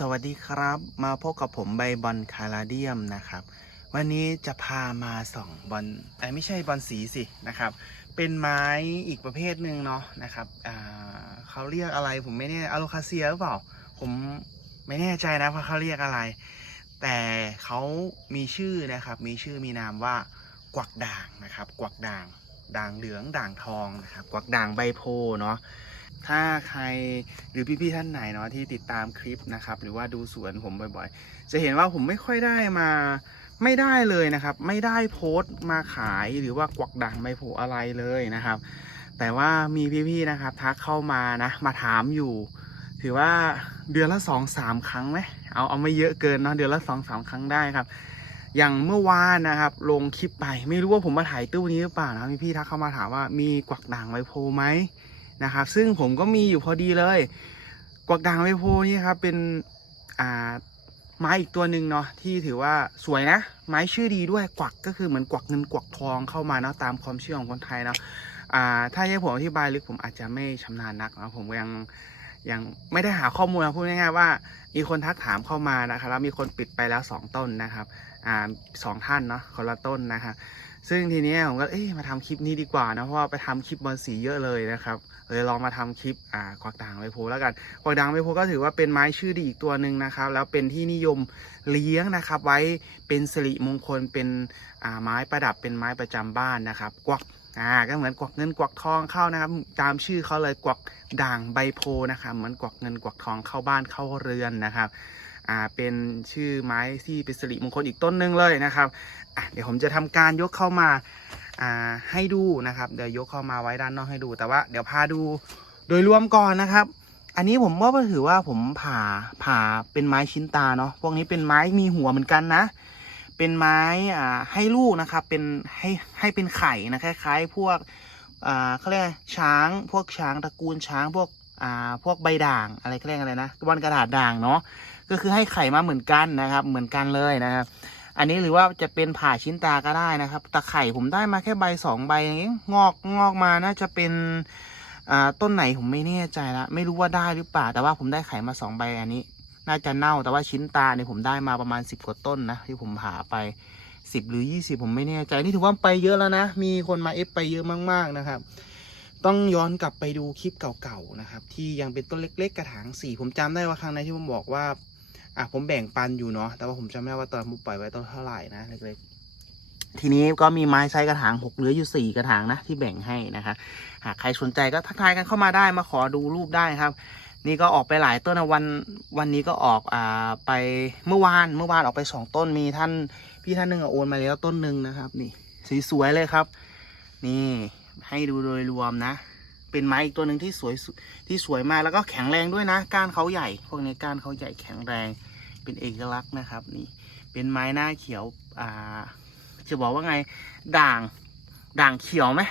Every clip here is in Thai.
สวัสดีครับ มาพบกับผมใบบอลคาราเดียมนะครับ วันนี้จะพามาส่องบอลไอ้ยไม่ใช่บอลสีสินะครับ เป็นไม้อีกประเภทหนึ่งเนาะนะครับเขาเรียกอะไรผมไม่แน่อะโลคาเซียหรือเปล่า ผมไม่แน่ใจนะว่าเขาเรียกอะไร แต่เขามีชื่อนะครับ มีชื่อมีนามว่ากวักด่างนะครับ กวักด่างด่างเหลืองด่างทองนะครับ กวักด่างใบโพเนาะ ถ้าใครหรือพี่ๆท่านไหนเนาะที่ติดตามคลิปนะครับ หรือว่าดูสวนผมบ่อยๆ จะเห็นว่าผมไม่ค่อยได้มาไม่ได้เลยนะครับ ไม่ได้โพสต์มาขายหรือว่ากวักด่างใบโพอะไรเลยนะครับ แต่ว่ามีพี่ๆนะครับ ทักเข้ามานะ มาถามอยู่ ถือว่าเดือนละสองสามครั้งไหมเอาเอาไม่เยอะเกินเนาะเดือนละสองสามครั้งได้ครับอย่างเมื่อวานนะครับ ลงคลิปไปไม่รู้ว่าผมมาถ่ายตู้นี้หรือเปล่านะพี่ๆทักเข้ามาถามว่ามีกวักด่างใบโพไหม นะครับ ซึ่งผมก็มีอยู่พอดีเลยกวักด่างใบโพนี่ครับเป็นอ่าไม้อีกตัวหนึ่งเนาะที่ถือว่าสวยนะ ไม้ชื่อดีด้วยกวักก็คือเหมือนกวักเงินกวักทองเข้ามาเนาะตามความเชื่อของคนไทยเนาะอ่าถ้าให้ผมอธิบายลึกผมอาจจะไม่ชำนาญนักนะผมก็ยังยังไม่ได้หาข้อมูลนะพูดง่ายๆว่า มีคนทักถามเข้ามานะครับแล้วมีคนปิดไปแล้วสองต้นนะครับอ่าสองท่านเนาะคนละต้นนะครับ ซึ่งทีนี้ผมก็เอ๊ะมาทำคลิปนี้ดีกว่านะเพราะว่าไปทำคลิปบอลสีเยอะเลยนะครับเลยลองมาทำคลิปอ่ากวักด่างใบโพแล้วกันกวักด่างใบโพก็ถือว่าเป็นไม้ชื่อดีอีกตัวหนึ่งนะครับ แล้วเป็นที่นิยมเลี้ยงนะครับ ไว้เป็นสิริมงคลเป็นอ่าไม้ประดับเป็นไม้ประจำบ้านนะครับ กวักอ่าก็เหมือนกวักเงินกวักทองเข้านะครับ ตามชื่อเขาเลยกวักด่างใบโพนะครับเหมือนกวักเงินกวักทองเข้าบ้านเข้าเรือนนะครับ อ่าเป็นชื่อไม้ที่เป็นสิริมงคลอีกต้นหนึ่งเลยนะครับอะเดี๋ยวผมจะทำการยกเข้ามาอ่าให้ดูนะครับ เดี๋ยวยกเข้ามาไว้ด้านนอกให้ดู แต่ว่าเดี๋ยวพาดูโดยรวมก่อนนะครับ อันนี้ผมว่าถือว่าผมผ่าผ่าเป็นไม้ชิ้นตาเนาะพวกนี้เป็นไม้มีหัวเหมือนกันนะ เป็นไม้อ่าให้ลูกนะครับเป็นให้ให้เป็นไข่นะคล้าย ๆ พวกอ่าเขาเรียกช้างพวกช้างตระกูลช้างพวก อ่าพวกใบด่างอะไรเรียกอะไรนะบอลกระดาษด่างเนาะก็คือให้ไข่มาเหมือนกันนะครับ เหมือนกันเลยนะครับ อันนี้หรือว่าจะเป็นผ่าชิ้นตาก็ได้นะครับตะไคร่ผมได้มาแค่ใบสองใบเองงอกงอกมาน่าจะเป็นอ่าต้นไหนผมไม่แน่ใจละไม่รู้ว่าได้หรือเปล่าแต่ว่าผมได้ไข่มาสองใบอันนี้ น่าจะเน่าแต่ว่าชิ้นตาเนี่ยผมได้มาประมาณสิบกว่าต้นนะที่ผมผ่าไปสิบหรือยี่สิบผมไม่แน่ใจนี่ถือว่าไปเยอะแล้วนะ มีคนมาเอฟไปเยอะมาก ๆนะครับ ต้องย้อนกลับไปดูคลิปเก่าๆนะครับ ที่ยังเป็นต้นเล็ก ๆ กระถางสี่ผมจำได้ว่าครั้งในนที่ผมบอกว่าอะผมแบ่งปันอยู่เนาะแต่ว่าผมจำไม่ได้ว่าตอนผมปล่อยไว้ต้นเท่าไหร่นะเล็กๆทีนี้ก็มีไม้ไซส์กระถางหกเหลืออยู่สี่กระถางนะที่แบ่งให้นะครับหากใครสนใจก็ทักทายกันเข้ามาได้มาขอดูรูปได้ครับ นี่ก็ออกไปหลายต้นนะวันวันนี้ก็ออกอ่าไปเมื่อวานเมื่อวานออกไปสองต้นมีท่านพี่ท่านหนึ่งอะโอนมาแล้วต้นหนึ่งนะครับ นี่สวยๆเลยครับ นี่ ให้ดูโดยรวมนะ เป็นไม้อีกตัวหนึ่งที่สวยที่สวยมากแล้วก็แข็งแรงด้วยนะ ก้านเขาใหญ่ พวกนี้ก้านเขาใหญ่แข็งแรง เป็นเอกลักษณ์นะครับ นี่ เป็นไม้หน้าเขียว อ่า จะบอกว่าไง ด่าง ด่างเขียวไหม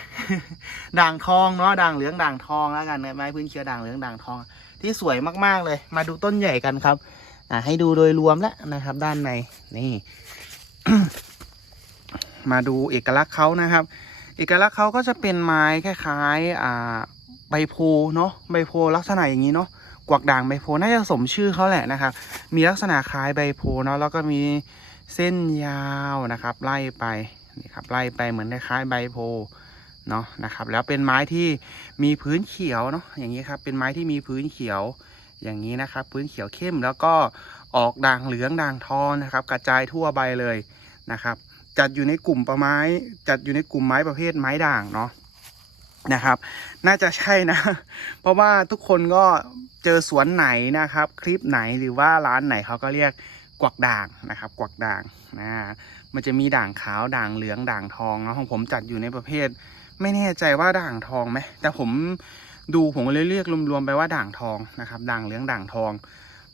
ด่างทองเนาะ ด่างเหลือง ด่างทองแล้วกันไม้พื้นเขียวด่างเหลือง ด่างทอง ที่สวยมากๆเลย มาดูต้นใหญ่กันครับ อ่า ให้ดูโดยรวมแล้วนะครับ ด้านใน นี่ มาดูเอกลักษณ์เขานะครับ เอกลักษณ์เขาก็จะเป็นไม้คล้ายๆอ่าใบโพเนาะใบโพลักษณะอย่างนี้เนาะกวักด่างใบโพน่าจะสมชื่อเขาแหละนะครับ มีลักษณะคล้ายใบโพเนาะแล้วก็มีเส้นยาวนะครับ ไล่ไปนี่ครับไล่ไปเหมือนคล้ายใบโพเนาะนะครับ แล้วเป็นไม้ที่มีพื้นเขียวเนาะอย่างนี้ครับเป็นไม้ที่มีพื้นเขียวอย่างนี้นะครับ พื้นเขียวเข้มแล้วก็ออกด่างเหลืองด่างทองนะครับ กระจายทั่วใบเลยนะครับ จัดอยู่ในกลุ่มประไม้ จัดอยู่ในกลุ่มไม้ประเภทไม้ด่างเนาะนะครับ น่าจะใช่นะ เพราะว่าทุกคนก็เจอสวนไหนนะครับ คลิปไหนหรือว่าร้านไหนเขาก็เรียกกวักด่างนะครับ กวักด่างนะมันจะมีด่างขาวด่างเหลืองด่างทองเนาะของผมจัดอยู่ในประเภท ไม่แน่ใจว่าด่างทองไหมแต่ผมดูผมก็เลยเรียกรวมๆไปว่าด่างทองนะครับ ด่างเหลืองด่างทอง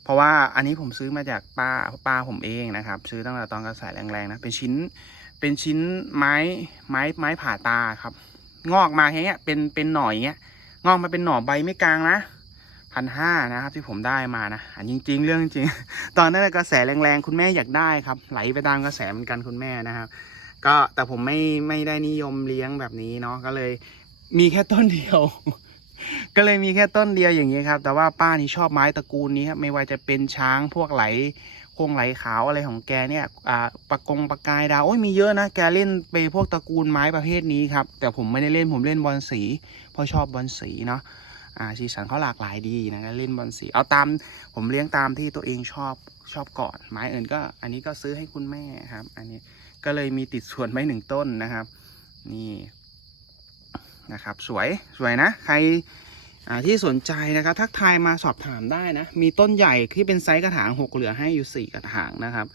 เพราะว่าอันนี้ผมซื้อมาจากป้าป้าผมเองนะครับ ซื้อตั้งแต่ตอนกระแสแรงๆนะเป็นชิ้นเป็นชิ้นไม้ไม้ไม้ผ่าตาครับ งอกมาอย่งเงี้ยเป็นเป็นหน่อยเงี้ย งอกมาเป็นหน่อใบไม่กลางนะพันห้านะครับที่ผมได้มานะอันจริง ๆ เรื่องจริง ตอนนั้นกระแสแรงๆ คุณแม่อยากได้ครับ ไหลไปตามกระแสเหมือนกันคุณแม่นะครับ ก็แต่ผมไม่ไม่ได้นิยมเลี้ยงแบบนี้เนาะก็เลยมีแค่ต้นเดียว ก็เลยมีแค่ต้นเดียวอย่างนี้ครับ แต่ว่าป้านี่ชอบไม้ตระกูลนี้ครับไม่ว่าจะเป็นช้างพวกไหลโคงไหลขาวอะไรของแกเนี่ยอ่าปะกงปะกายดาวโอ้ยมีเยอะนะ แกเล่นไปพวกตระกูลไม้ประเภทนี้ครับ แต่ผมไม่ได้เล่นผมเล่นบอลสี เพราะชอบบอลสีเนาะอ่าสีสันเขาหลากหลายดีนะเล่นบอลสี เอาตามผมเลี้ยงตามที่ตัวเองชอบชอบก่อน ไม้อื่นก็ อันนี้ก็ซื้อให้คุณแม่ครับ อันนี้ก็เลยมีติดสวนไว้หนึ่งต้นนะครับ นี่ นะครับ สวยสวยนะ ใครที่สนใจนะครับ ทักทายมาสอบถามได้นะ มีต้นใหญ่ที่เป็นไซส์กระถางหกเหลือให้อยู่สี่กระถางนะครับ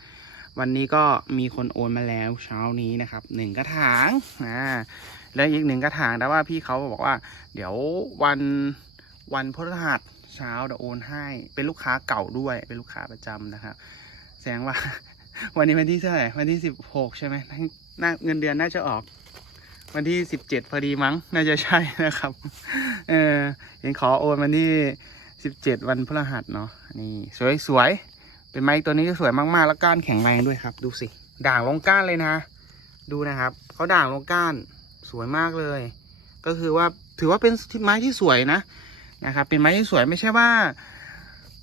วันนี้ก็มีคนโอนมาแล้วเช้านี้นะครับหนึ่งกระถางอ่าแล้วอีกหนึ่งกระถางแต่ว่าพี่เขาบอกว่า เดี๋ยววันวันพฤหัสเช้าเดี๋ยวโอนให้เป็นลูกค้าเก่าด้วยเป็นลูกค้าประจำนะครับ แสดงว่าวันนี้วันที่เท่าไหร่วันที่สิบหกใช่ไหมน่าเงินเดือนน่าจะออก วันที่สิบเจ็ดพอดีมั้ง น่าจะใช่นะครับ เออเห็นขอโอนวันที่สิบเจ็ดวันพฤหัสเนาะนี่สวยสวยๆเป็นไม้ตัวนี้ก็สวยมากๆ แล้วก้านแข็งแรงด้วยครับ ดูสิ ด่างลงก้านเลยนะ ดูนะครับเขาด่างลงก้านสวยมากเลย ก็คือว่าถือว่าเป็นไม้ที่สวยนะนะครับ เป็นไม้ที่สวยไม่ใช่ว่า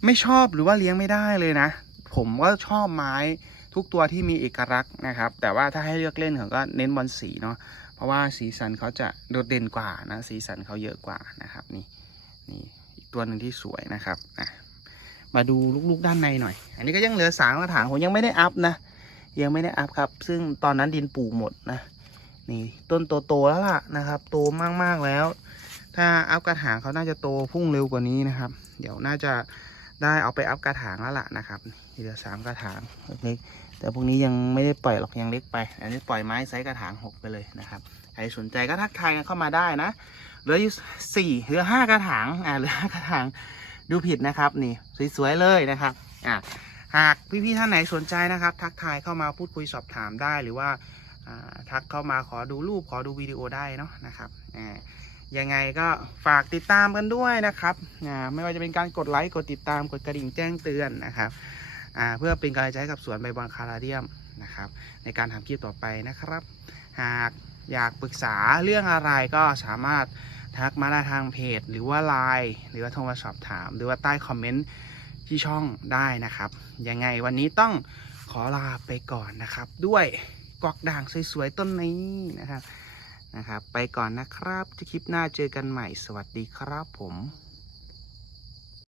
ไม่ชอบหรือว่าเลี้ยงไม่ได้เลยนะ ผมก็ชอบไม้ทุกตัวที่มีเอกลักษณ์นะครับ แต่ว่าถ้าให้เลือกเล่นเขาก็เน้นบอลสีเนาะ เพราะว่าสีสันเขาจะโดดเด่นกว่านะสีสันเขาเยอะกว่านะครับนี่นี่อีกตัวหนึ่งที่สวยนะครับอะมาดูลูกๆด้านในหน่อย อันนี้ก็ยังเหลือสามกระถางผมยังไม่ได้อัพนะ ยังไม่ได้อัพครับ ซึ่งตอนนั้นดินปลูกหมดนะนี่ต้นโตๆแล้วล่ะนะครับ โตมากๆแล้ว ถ้าอัพกระถางเขาน่าจะโตพุ่งเร็วกว่านี้นะครับ เดี๋ยวน่าจะ ได้เอาไปอัพกระถางแล้วล่ะนะครับเหลือสามกระถางเล็กแต่พวกนี้ยังไม่ได้ปล่อยหรอกยังเล็กไป อันนี้ปล่อยไม้ไซส์กระถางหกไปเลยนะครับใครสนใจก็ทักทายกันเข้ามาได้นะเหลืออยู่สี่เหลือห้ากระถางอ่าเหลือห้ากระถางดูผิดนะครับนี่สวยๆเลยนะครับอ่าหากพี่ๆท่านไหนสนใจนะครับ ทักทายเข้ามาพูดคุยสอบถามได้หรือว่าอ่าทักเข้ามาขอดูรูปขอดูวิดีโอได้เนาะนะครับอ่า ยังไงก็ฝากติดตามกันด้วยนะครับอ่าไม่ว่าจะเป็นการกดไลค์กดติดตามกดกระดิ่งแจ้งเตือนนะครับอ่าเพื่อเป็นกำลังใจกับสวนใบบอลคาราเดียมนะครับ ในการทำคลิปต่อไปนะครับ หากอยากปรึกษาเรื่องอะไรก็สามารถทักมาได้ทางเพจ หรือว่าไลน์หรือว่าโทรมาสอบถาม หรือว่าใต้คอมเมนต์ที่ช่องได้นะครับ ยังไงวันนี้ต้องขอลาไปก่อนนะครับ ด้วยกอกด่างสวยๆต้นนี้นะครับ นะครับ ไปก่อนนะครับที่คลิปหน้าเจอกันใหม่สวัสดีครับผม